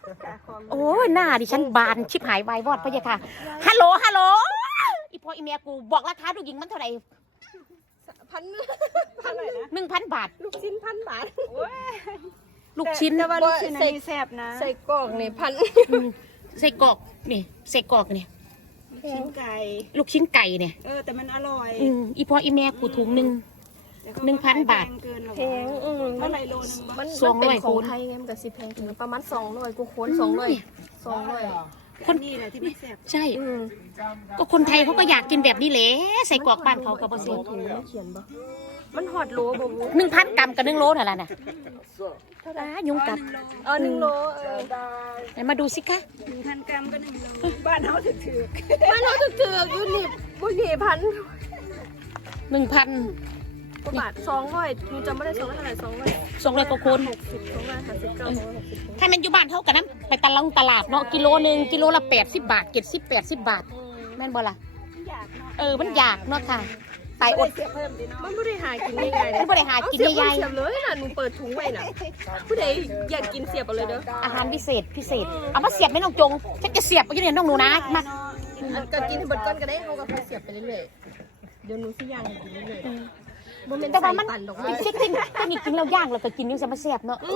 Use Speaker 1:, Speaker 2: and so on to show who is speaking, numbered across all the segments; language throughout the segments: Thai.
Speaker 1: โอ้ยหน้าดิฉันบานชิบหายวายวอดพะยะค่ะฮัลโหลอีพ่ออีเมียกูบอกราคาลูกหญิงมันเท่าไหร่
Speaker 2: พันอะไรนะ
Speaker 1: 1,000 บาท
Speaker 2: ลูกชิ้น1,000 บาท
Speaker 1: ลูกชิ้น
Speaker 2: แต่ว่าลูกชิ้นนี่แซ่บนะใส่กรอกนี่พัน
Speaker 1: ใส่กรอกนี่ใส่กรอกนี่
Speaker 2: ชิ้นไก่
Speaker 1: ลูกชิ้นไก่เนี่ย
Speaker 2: แต่มันอร่อย
Speaker 1: อีพ่ออีเมียกูถุง1,000 บาท
Speaker 2: แพงเท่าไหร่โลนึง
Speaker 1: มัน
Speaker 2: เป็นของไทยไงมันก็สิแพงถึงประมาณ200กูโคน200
Speaker 1: คน
Speaker 2: นี่แหละที่ไม่แซ่บ
Speaker 1: ใช่ก็คนไทยเขาก็อยากกินแบบนี้แหละใส่กรอกบ้านเขากับบะเซน
Speaker 2: เขียนบ่มันหอดโลบ่
Speaker 1: 1,000 กรัมกับ1 โลเท่าไหร่น่ะยุงกัด
Speaker 2: 1 โล
Speaker 1: ไหนมาดูสิคะ
Speaker 2: 1,000 กรัมก็1 โลบ้านเฮาถือบ้านเฮาถืออยู่นี่บ่กี่พัน
Speaker 1: 1,000
Speaker 2: กว่าบาท200กูจำไม่ได้200เท่าไหร่
Speaker 1: 200กว่าคนถ้ามันอยู่บ้านเท่ากันนั้นไปตลาดเนาะกิโลนึงกิโลละ80 บาท70-80 บาทแม่นบ่ล่ะมันอยากเนาะค่ะตายอด
Speaker 2: มันไม่ได้หากินง่ายๆเลย
Speaker 1: ไม่ได้หากินง่าย
Speaker 2: ๆเสียบเลยน่ะหนูเปิดถุงไว้น่ะผู้ใดอยากกินเสียบเอาเลยเด้อ
Speaker 1: อาหารพิเศษเอามาเสียบไม่น้องจงฉันจะเสียบไปอยู่เนี่ยน้องหนูนะมา
Speaker 2: ก็กินให้เบิดก้อนก็ได้เขาก็เสียบไปเรื่อยๆเดี๋ยวหนูสิย่างกินเรื่อยๆ
Speaker 1: แต่ว่ามันจริงๆกินแล้วย่างแล้วก็กินยังจะมาเสียบเนาะ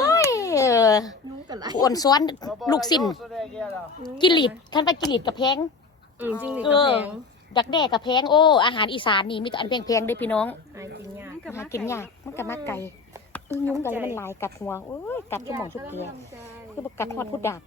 Speaker 1: อ่อนซ้อนลูกสิ้นกิลิดคันไปกิลิดกับแพง
Speaker 2: จริงๆกับแพง
Speaker 1: ดักแด้กับแพงอาหารอีสานนี่มีแต่อันแพงๆด้วยพี่น้องหากินยากมันกับมาไก่ยุงกันแล้วมันลายกัดหัวกัดก็มองชุกเกียร์คือบอกกัดทอดผู้ดัก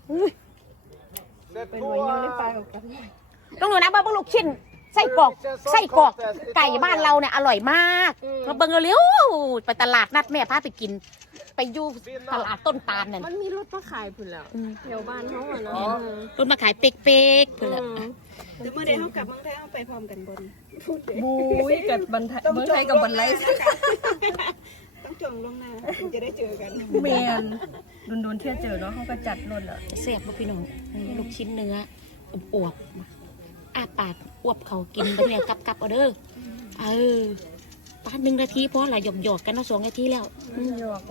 Speaker 2: เป็นหัวยุงในปลายของกัน
Speaker 1: ต้องหนูนะบ้าลูกชิ้นไส้กรอกไก่บ้านเราเนี่ยอร่อยมากเราเบิ่งเร็วไปตลาดนัดแม่พาไปกินไปอยู่ตลาดต้นตาลนั่น
Speaker 2: มันมีรถมาขายพุ่นแล้วแถวบ้านเขาเนาะ
Speaker 1: รถมาขายเป๊กๆพุ่นแล้ว
Speaker 2: แต่เมื่อใดเขากลับเมืองไทยเขาไปพร้อมกันบนบุ้ยกับเมืองไทยกับบันไลต้องจองล่วงหน้าจะได้เจอกันเมียนโดนเที่ยวเจอเนาะเขาก็จัดรถอ่ะ
Speaker 1: เสียบพี่น้องลูกชิ้นเนื้ออวบปากอวบเขากินไปเนี่ยกับเอาเด้อป้า1 นาทีเพราะอะไรหยอกกันนะ2 นาทีแล้ว
Speaker 2: หยอก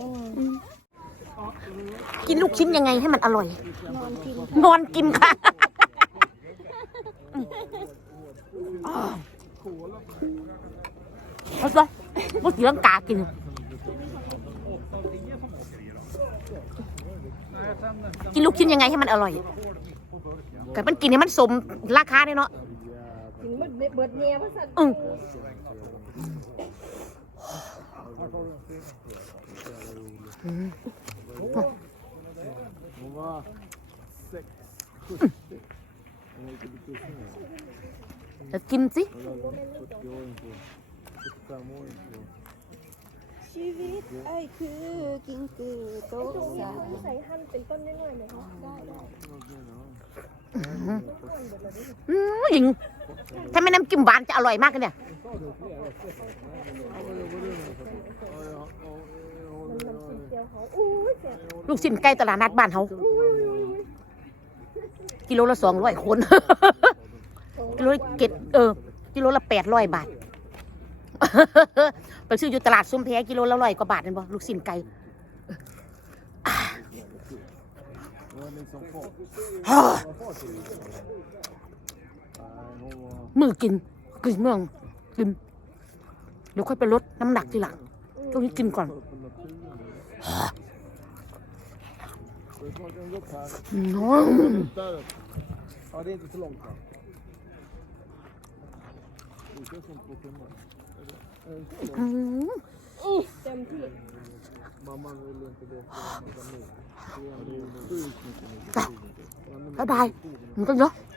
Speaker 1: กินลูกชิ้นยังไงให้มันอร่อยนอนกินค่ะเอาซะมุดเสียงกากินลูกชิ้นยังไงให้มันอร่อยแต่มันกินให้มันสมราคาเนี่ยเนาะ
Speaker 2: กินมันเบิดเงี้ยเพราะสัตว์
Speaker 1: กินสิ
Speaker 2: ชีวิตไอ้คือกินคือโต๊ะใส่หั่นเป็นต้นน้อยๆเลยค่ะ
Speaker 1: ได้ยิงถ้าไม่น้ำจิ้มหวานจะอร่อยมากเลยเนี่ยลูกชิ้นไก่ตลาดนัดบ้านเขากิโลละ200 คนกิโลละกิโลละ800 บาทไปซื้ออยู่ตลาดซุ้มแพกิโลละ100 กว่าบาทนั่นบ่ลูกชิ้นไก่มือกินเมืองกินเดี๋ยวค่อยไปลดน้ำหนักทีหลังตรงนี้กินก่อนน้อง
Speaker 2: เต็มที่
Speaker 1: บ๊ายบายมันก็เยอะ